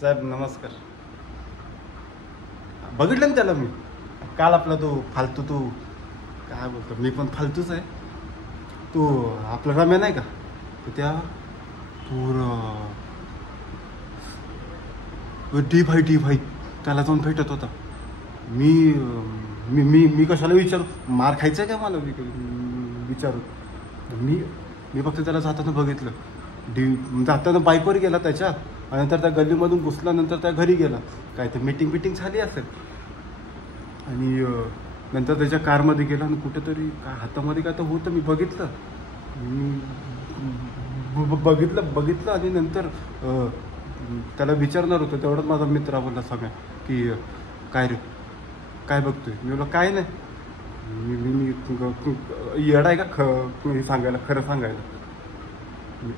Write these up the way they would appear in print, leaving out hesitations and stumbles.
साहेब नमस्कार. बघितलं ना त्याला मी काल. आपला तो फालतू, तू काय बोलतो, मी पण फालतूच आहे. तू आपला रम्या नाही का, तर त्या डी फाय त्याला जाऊन भेटत होता. मी मी मी मी कशाला विचारू, मार खायचा आहे का मला विचारू. मी मी फक्त त्याला जाताना बघितलं. जाताना बाईकवर गेला त्याच्या, आणि नंतर त्या गल्लीमधून घुसला, नंतर त्या घरी गेला. काय तर मीटिंग झाली असेल, आणि नंतर त्याच्या कारमध्ये गेला आणि कुठेतरी काय हातामध्ये काय तर होतं. मी बघितलं बघितलं आणि नंतर त्याला विचारणार होतं. तेवढंच माझा मित्र बोलला सगळ्या की काय रे, काय बघतोय. मी बोललो काय नाही, मी येडा आहे का सांगायला, खरं सांगायला.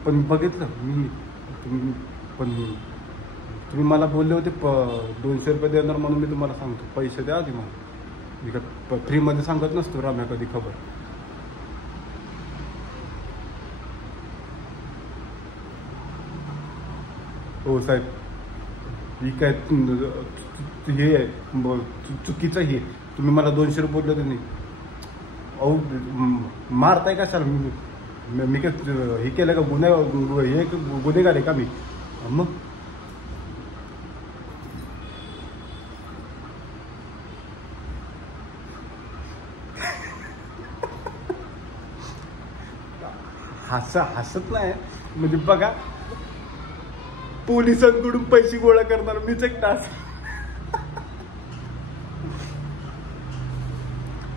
पण बघितलं मी. तुम्ही मला बोलले होते 200 रुपये देणार म्हणून. मी तुम्हाला सांगतो, पैसे द्या आधी मला. मी का फ्रीमध्ये सांगत नसतो राम्या कधी खबर. हो साहेब, ही काय हे आहे, चुकीचं हे. तुम्ही मला 200 रुपये बोलले नाही. अहो मारताय कशाला. मी काय हे केलं का, गुन्हेगार आहे का मी. मग हसत नाही म्हणजे बघा, पोलिसांकडून पैसे गोळा करणार मीच एक तास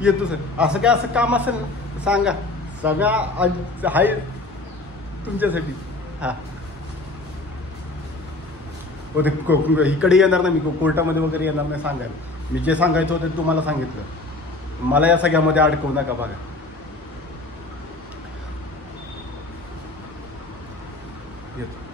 येतो सर. असं काय असं काम असेल ना सांगा, सगळा आहे तुमच्यासाठी. हा हो, ते इकडे येणार नाही मी, कोर्टामध्ये वगैरे येणार नाही सांगायला. मी जे सांगायचं होतं तुम्हाला सांगितलं. मला या सगळ्यामध्ये अडकवू नका. बघा येतो.